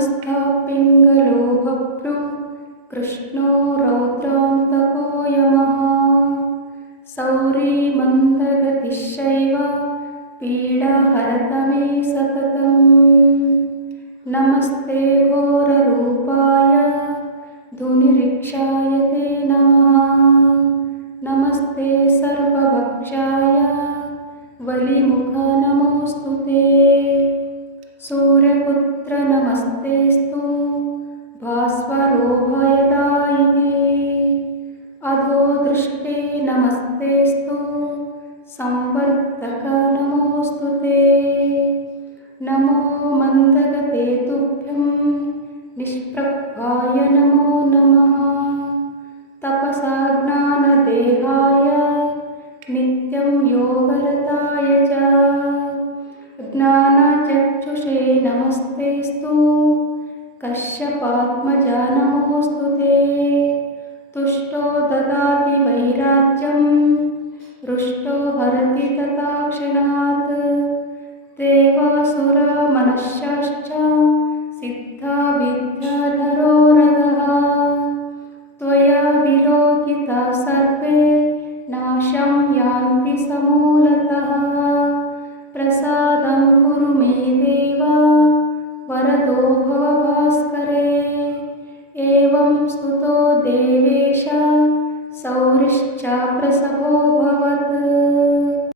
हेमस्था पिङ्गलो बभ्रु कृष्णो रौद्रान्तको यमः सौरी मन्दगतिश्चैव पीडाहरत मे सततम् नमस्ते घोररूपाय धुनिरीक्षाय ते नमः नमस्ते सर्वभक्षाय वलिमुख नमोऽस्तु ते सूर्यपुत्र नमस्तेस्तु भास्वरो भयदायिने अधो दृष्टे नमस्तेस्तु संवर्धक नमोऽस्तु ते नमो मन्दगते तुभ्यं निष्प्रभाय नमो नमः तपसा ज्ञानदेहाय नित्यं योगरताय च ज्ञानचक्षुषे नमस्तेस्तु कश्यपात्मजा नमोऽस्तु ते तुष्टो ददाति वैराज्यं रुष्टो हरति तत्क्षणात् देवासुरा मनुष्याश्च सिद्धा विद्याधरो रगः त्वया विलोकिता सर्वे नाशं यान्ति समूलतः प्रसादं कुरु मे देवा